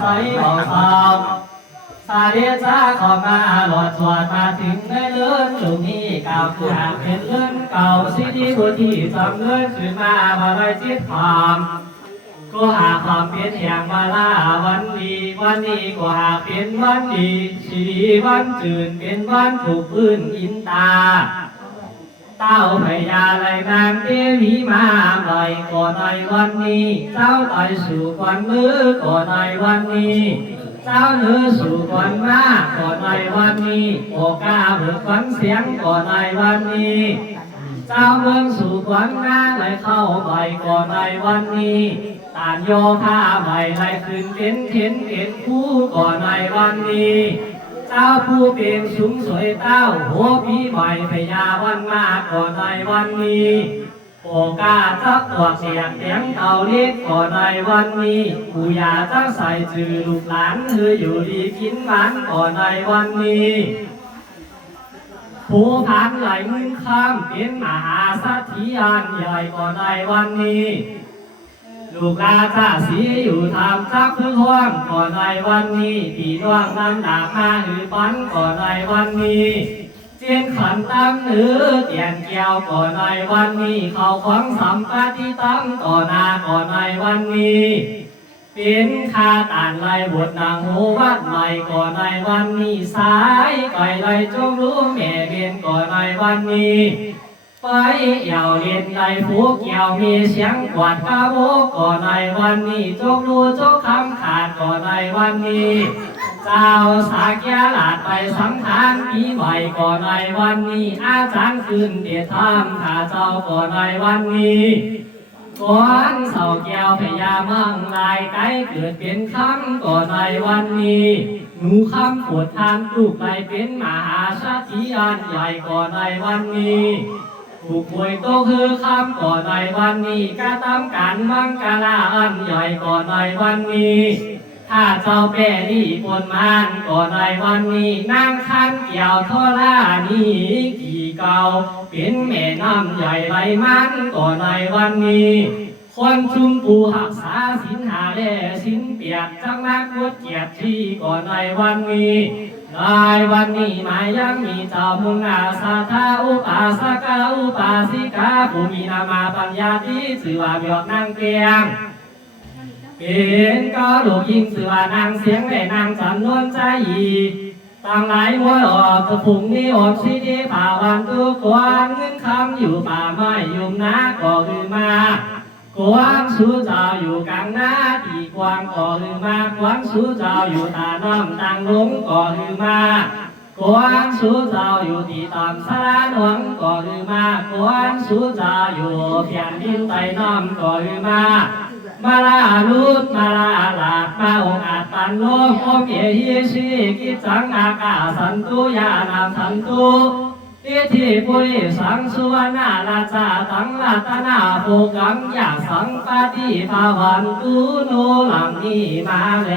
ใสออกสอบสาเดียจ้าขอมาหลอดสวดมาถึงในเลื่อนลูกนี้กาวผู้หาเป็นเลื่อนเก่าสิดีบุตรที่จำเลื่อนขึ้นมาบ่ได้จิตความก็หาความเป็นอย่างมาลาวันนี้ก็หาเป็นวันดีชีวันจืนเป็นวันถูกพื้นอินตาเต้าพญาไหลนางเทวีมาบ่อยก่อนในวันนี้เจ้าต่อยสู่ควันมือก่อนในวันนี้เจ้าเนื้อสู่ควันมาก่อนในวันนี้โอกาเบิกควันเสียงก่อนในวันนี้เจ้าเมืองสู่ควันมาไหลเข้าบ่อยก่อนในวันนี้ตานโยธาใบไหลขึ้นเป็นคู่ก่อนในวันนี้เจ้าผู้เป็นสูงสวยเต้าหัวพี่ใบพญาวันมาก่อนในวันนี้โอกาจักตัวเสียงเสียงเต่าเล็กก่อนในวันนี้ผู้ยาจักใส่จือลูกหลานคืออยู่ดีกินหวานก่อนในวันนี้ผู้พันไหลมึงข้ามเป็นมหาสัตถีอันใหญ่ก่อนในวันนี้ลูกลาชาสีอยู่ทำจักพึ่งห้องก่อนในวันนี้ปีน้องนำดาบมาหือปันก่อนในวันนี้เจียนขันตั้มหรือเตียนเกี่ยวก่อนในวันนี้เขาของสัมปติตั้มต่อนาก่อนในวันนี้เป็นคาตานไล่บทนางโหวัดใหม่ก่อนในวันนี้สายไก่ไล่จงรู้แม่เบียนก่อนในวันนี้ไปเยาวเรียนไก่ผูกเกี่ยวมีเสียงกวาดกระโบกก่อนในวันนี้จงรู้จงคำขาดก่อนในวันนี้เจ้าสาแก่หลาดไปสังขารปีใหม่ก่อนในวันนี้อาจารย์ขึ้นเดียธรรมข้าเจ้าก่อนในวันนี้ก่อนเสาแก้วพญามังลายไก่เกิดเป็นคำก่อนในวันนี้หนูคำปวดทานลูกไปเป็นมหาชาติอันใหญ่ก่อนในวันนี้ถูกหวยโตคือคำก่อนในวันนี้กระทำการมังกรอันใหญ่ก่อนในวันนี้ถ้าเจ้าแป่ดีปนมานก่อนในวันนี้นางคันเกี่ยวทอล่านี้กี่เก่าเป็นแม่น้ำใหญ่ไหลมันก่อนในวันนี้คนชุมปูหักษาสินหาแล่สินเปียกจังนักวดเกียรติที่ก่อนในวันนี้ในวันนี้มายังมีเจ้ามุงอาสาธาอุปาสกาอุปาสิกาผู้มีนามาปัญญาที่สื่อว่าเบียกนางเปียงเป็นก็ลูกยิงสื่อว่านางเสียงแม่นางจำนวนใจต่างหลายมวยออกกระพุงนี้ออกชีดีป่าวันตุกวนเงินคำอยู่ป่าไม้ยุ่มนาก่อคือมากวางสู้เจ้าอยู่กลางนาตีกวางก่อคือมากวางสู้เจ้าอยู่ตาน้ำต่างลงก่อคือมากวางสู้เจ้าอยู่ที่ตามสารหลวงก่อคือมากวางสู้เจ้าอยู่เพียนดินไต่น้ำก่อคือมาลาลุดมาลาหลาดมาองอาจปันโลกโอเกียฮิชิกิจังอากาสันตุยานามสันตุอิทิปุริสังสุวรรณาราชาตังรัตนาโภกังยาสังปฏิภาวันตุโนหลังนี้มาแล